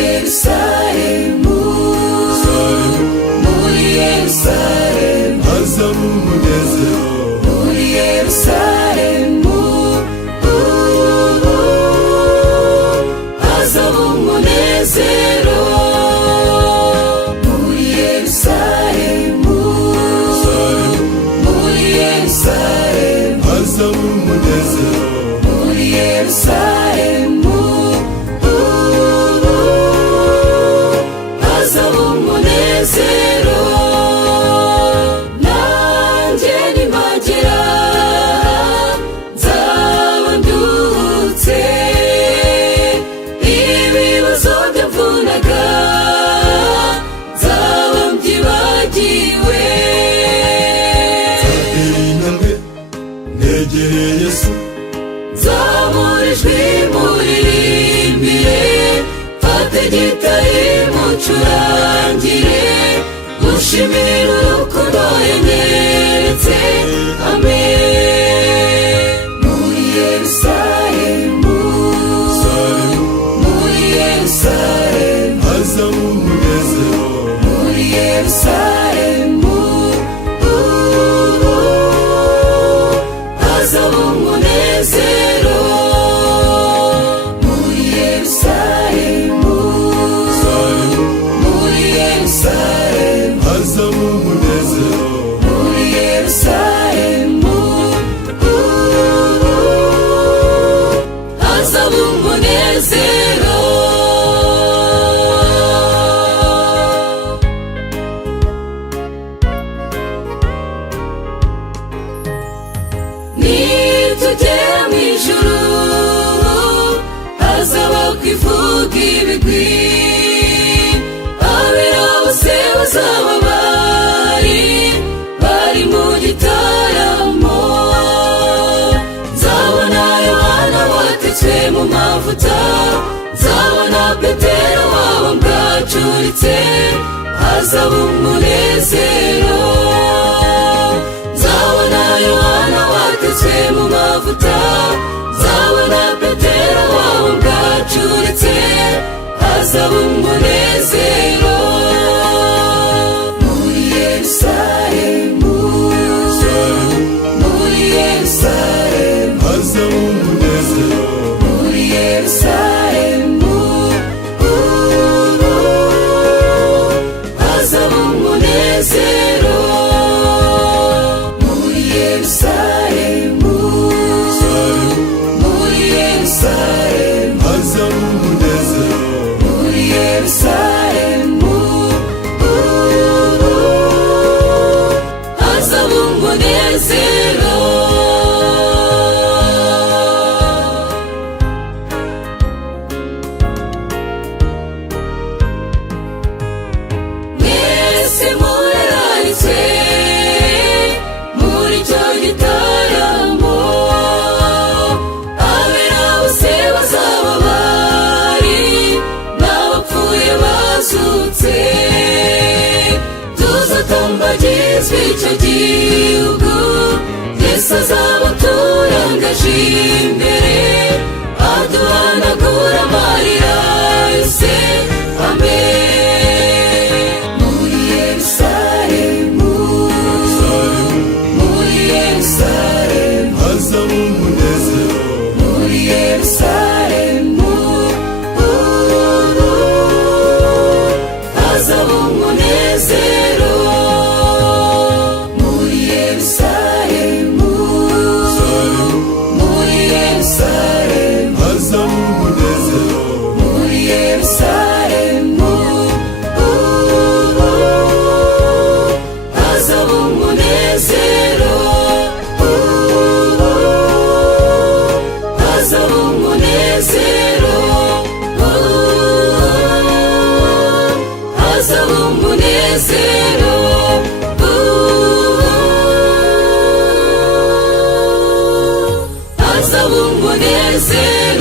Yerusalemu, muri Yerusalemu, hazaba umunezero. muri Yerusalemu, hazaba umunezero. Muri Yerusalemu, muri Yerusalemu, Hazaba umunezero. muri Yerusalemu, hazaba umunezero. Nanjye nimagera nzaba nduhutse, ibibazo byamvunaga nzaba mbyibagiwe. Nzatera intambwe negere Yesu, Nzamura ijwi muririmbire, mfate gitari mucurangire, mushimire urukundo yanyeretse. Amen. Muri Yerusalemu, muri Yerusalemu, hazaba umunezero. muri Yerusalemu, hazaba umunezero. Muri Yerusalemu, muri Yerusalemu, Hazaba umunezero. muri Yerusalemu, hazaba umunezero. Nitugera mu ijuru, hazaba kwivuga ibigwi, abera bose bazaba bari mu gitaramo. Nzabona Yohana watetswe mu mavuta, nzabona Petero waba bwacuritse, hazaba umunezero. Nzabona Yohana watetswe mu mavuta, nzabona Petero waba bwacuritse, hazaba umunezero. Muri Yerusalemu, muri Yerusalemu, Hazaba umunezero. muri Yerusalemu, hazaba umunezero. Muri Yerusalemu, muri Yerusalemu, Hazaba umunezero. muri Yerusalemu, hazaba umunezero. Mwese murararitse muri icyo gitaramo, abera bose bazaba bari, n'abapfuye bazutse. Tuzatambagizwa icyo gihugu, Yesu azaba aturangaje imbere, aduhanagura amarira yose. Amen. Muri Yerusalemu, muri Yerusalemu, Hazaba umunezero. muri Yerusalemu, hazaba umunezero. Muri Yerusalemu, muri Yerusalemu, Hazaba umunezero. muri Yerusalemu, hazaba umunezero. Hazaba umunezero. Hazaba umunezero. Hazaba umunezero.